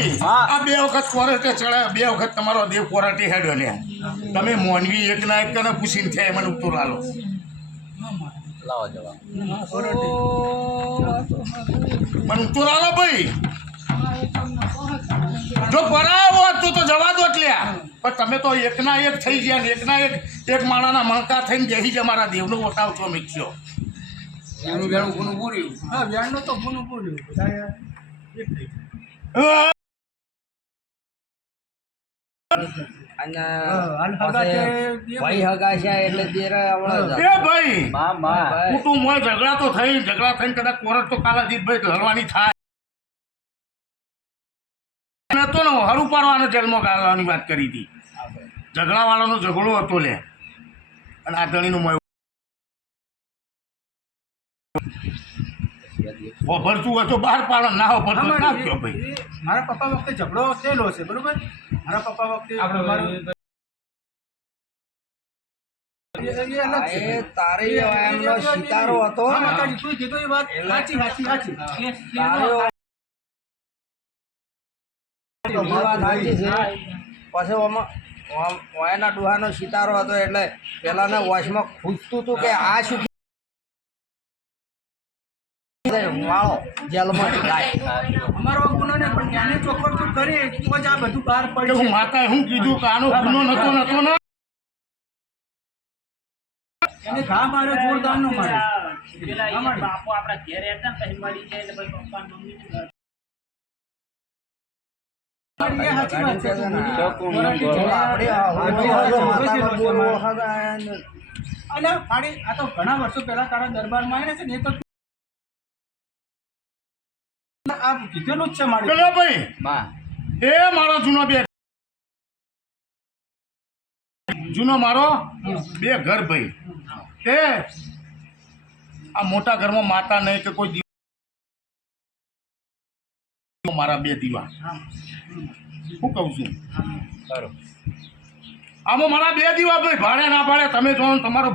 ભાઈ હા. આ બે વખત કોરટે ચડાય બે વખત તમારો દેવ કોરટે હેડ્યો લે તમે મોનવી એક ના એક કને પૂછીને થયા મને ઉત્તર આલો. લાવો જવાબ. મને ઉત્તર આલો ભાઈ. જો હોત તો તો જવા દો એટલે. પણ તમે તો એકના એક થઈ ગયા ને એકના એક એક માણાના મણકા થઈને બેસી જ અમારા દેવનો વટાવ છો મીઠ્યો એનું વેણું ગુનું પૂર્યું હા વ્યાણનું તો ગુનું પૂર્યું અને ભાઈ હગા છે એટલે દેરે આવડે એ ભાઈ માં માં કુટુંબ હોય ઝઘડા તો થઈ ઝઘડા થઈને કદાચ કોરટ તો કાલાજીતભાઈ લડવાની થાય. નતો ને હરું પાડવાનો જન્મ ગાળવાની વાત કરી હતી. ઝઘડાવાળાનો ઝઘડો હતો લે. અને આ ધણીનું મોય ભરતું હોય તો બહાર પાડો ના હોય ભરતું હોય તો ભાઈ મારા પપ્પા વખતે ઝઘડો થયેલો છે બરોબર? મારા પપ્પા વખતે આપણે તારે એમનો સિતારો હતો. પછી ઓયાના ડોહાનો સિતારો હતો એટલે પેલાના વોશમાં ખૂંચતું હતું કે આ શું વાળો જેલમાં જાય. અમારો ગુનો ને પણ એને ચોખ્ખો તો કરી તો જ આ બધું બહાર કે પડશે હું માતાએ શું કીધું કે આનો ગુનો નતો નતો ને એને ઘા માર્યો જોરદાર નો માર્યો પેલા હા, મારી. બાપુ આપણા ઘેર હતા પછી મળી જાય એટલે પછી પપ્પા મમ્મી ને મારી એ સાચી વાત છે આપણે માતાનો બોલ વખત આયા ને. અને મારી આ તો ઘણા વર્ષો પહેલા તારા દરબારમાં આવ્યા છે ને એ તો આ કીધેલું જ છે મારે. પેલો ભાઈ માં એ મારો જૂનો બે જૂનો મારો બે ઘર ભાઈ. એ આ મોટા ઘરમાં માતા નહીં કે કોઈ દીવા. મારા બે દીવા. શું કહું છું? આમાં મારા બે દીવા ભાઈ ભાડે ના ભાડે તમે જોવાનું તમારો